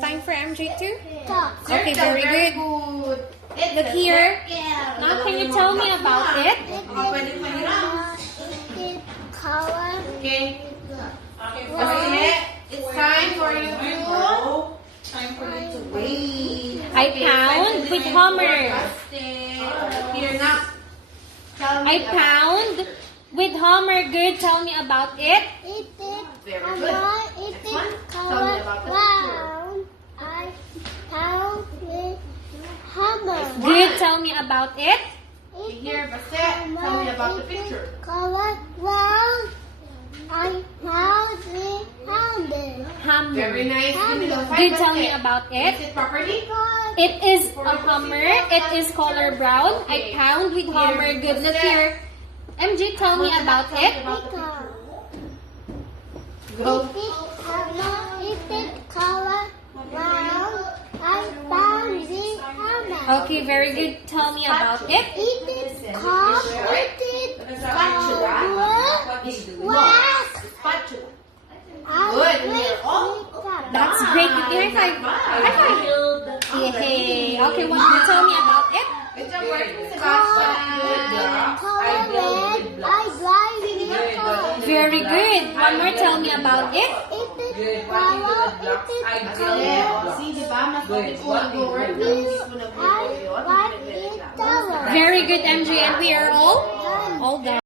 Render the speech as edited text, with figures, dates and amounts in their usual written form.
Time for MJ too? Talk. Okay, very good. Look here. Now, can you tell me about it? It color. Okay. It's time for you to wait. I pound with hammer. Here now. I pound with hammer. Good. Tell me about it. It is Very color. good. It Next one. is Tell me color about the brown. I pound with hammer. Good. Tell me about it. It Here, is Bassett, tell me about the it is picture. color brown. I pound with hammer. Hammer. Very nice. Give me the five, Good. Tell me Bassett. about Is it. it properly? It is a hammer. It is color brown. I pound with hammer. Good. Look here. MJ, tell me about it. Go. It is hammer. It is color brown. I pound with hammer. Okay, very good. Tell me about it. It is cup. It is glass. Spatula. I Good. drink Oh. it. That's great. High five. High five. Yay. Okay, what can you tell me about it? Good job working, Color Sebastian. red. I drive in the car. Very good. One more. Tell me about it. It is color. It is color. Yeah. See, di ba? Mas mabilis mo nag-work. Mabilis mo nag-work yun. I like it color. Very good, MJ. And we are all done.